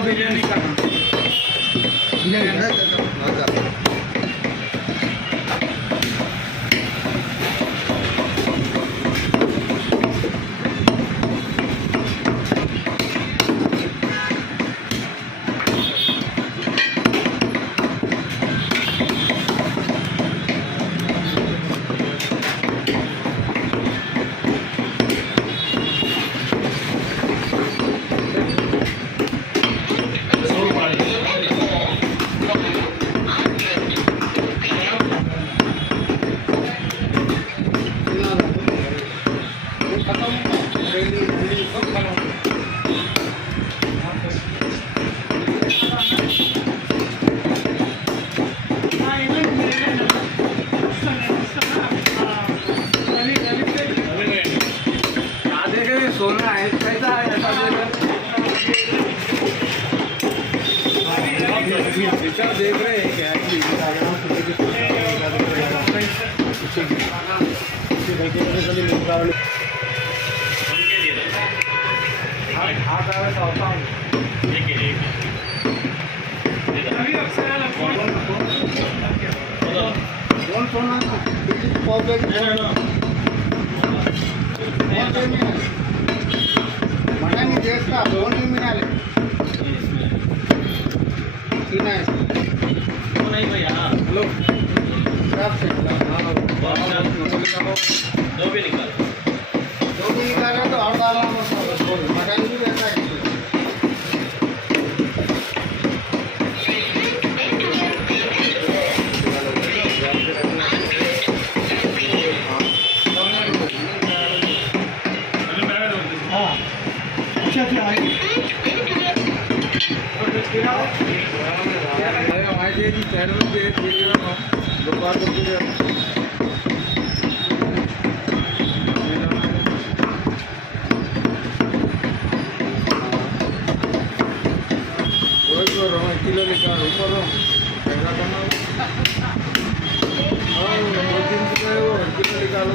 बिरयानी का सोना है कैसा है ऐसा देख रहे हैं क्या हाथ आवे तो होता हूँ कौन सोना मटन చేస్తా ఫోన్ మినాలి सीना है नहीं भैया हेलो साफ से दो भी निकाल तो और डालना मटन भी रहता है किलो निकाल ऊपर किलो निकालो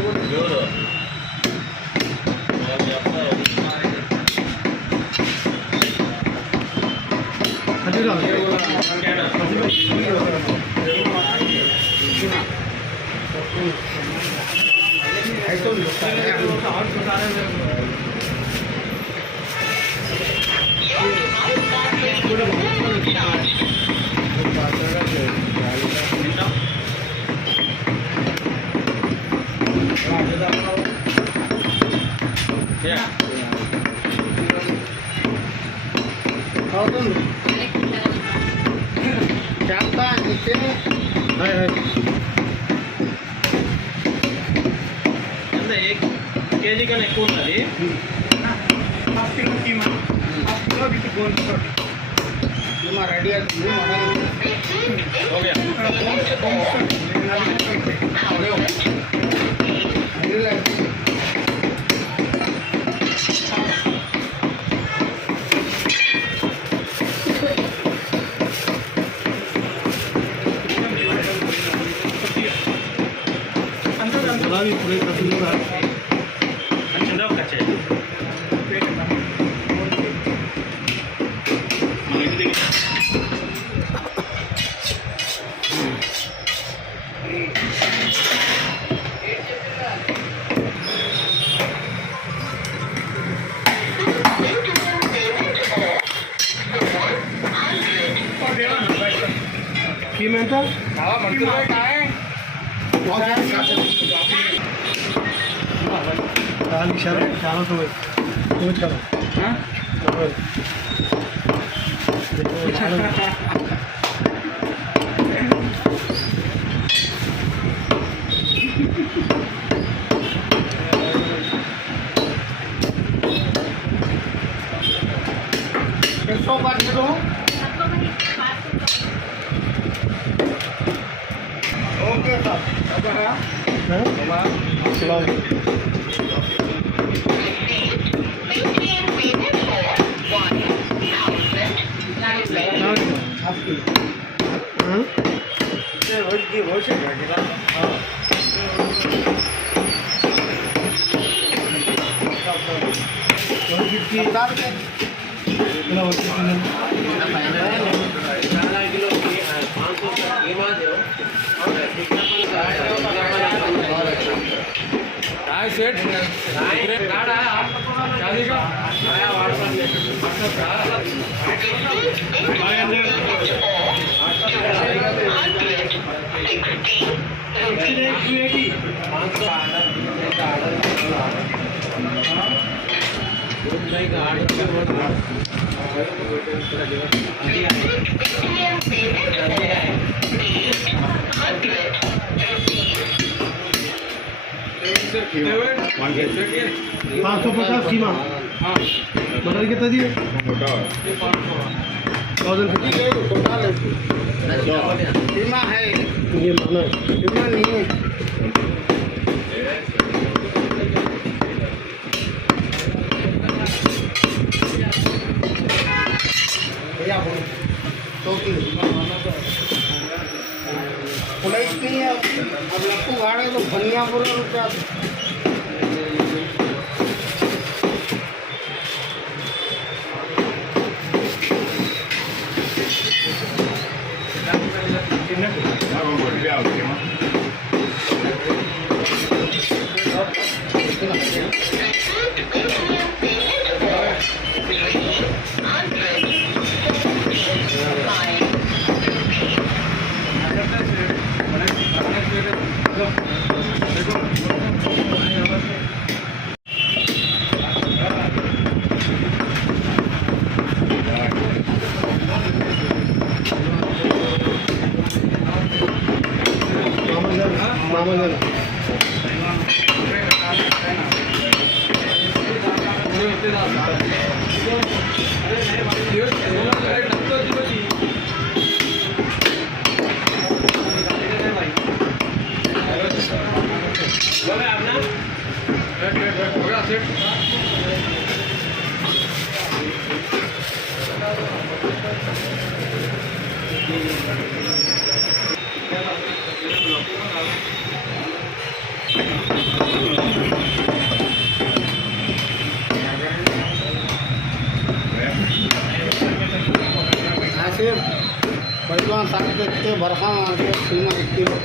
కేజీ కన్నా ఎక్కువ ఉన్నది half kilo keema with bone keema ready అవుతుంది पूरे చాలా కదా ओके सर 150 सेट पाँच सौ 50 सीमा बदल कितना दिए 1050 सीमा है ये माना सीमा नहीं है भैया तो पुलिस नहीं है अब लक्कू गाड़े तो भनिया पूरा रुपया परिवार साथ देखते बरखा मारते सीमा दिखती हो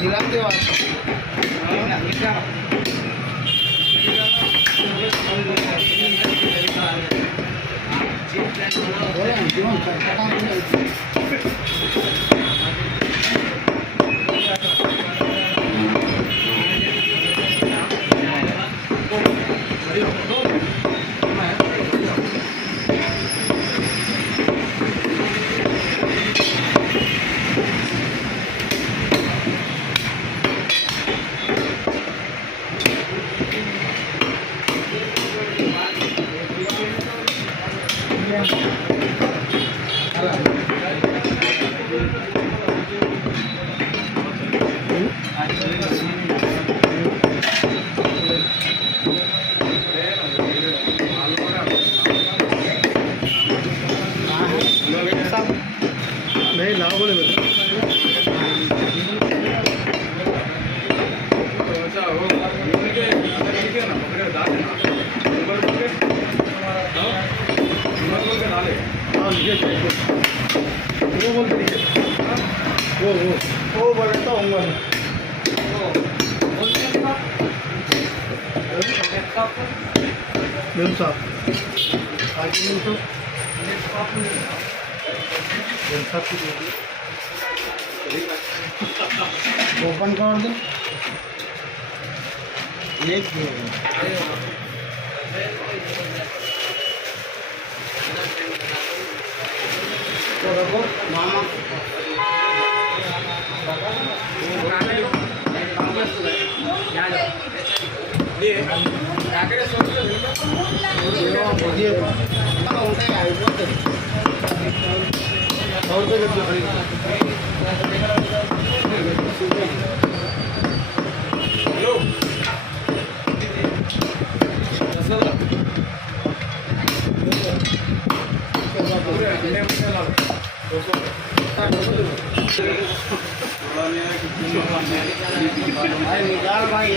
दिलाते हो नहीं लाओ बोले वो बोलता हूँ मिल साहब आगे मिल साहब ओपन कर दो एक तो रखो मामा हेलो भाई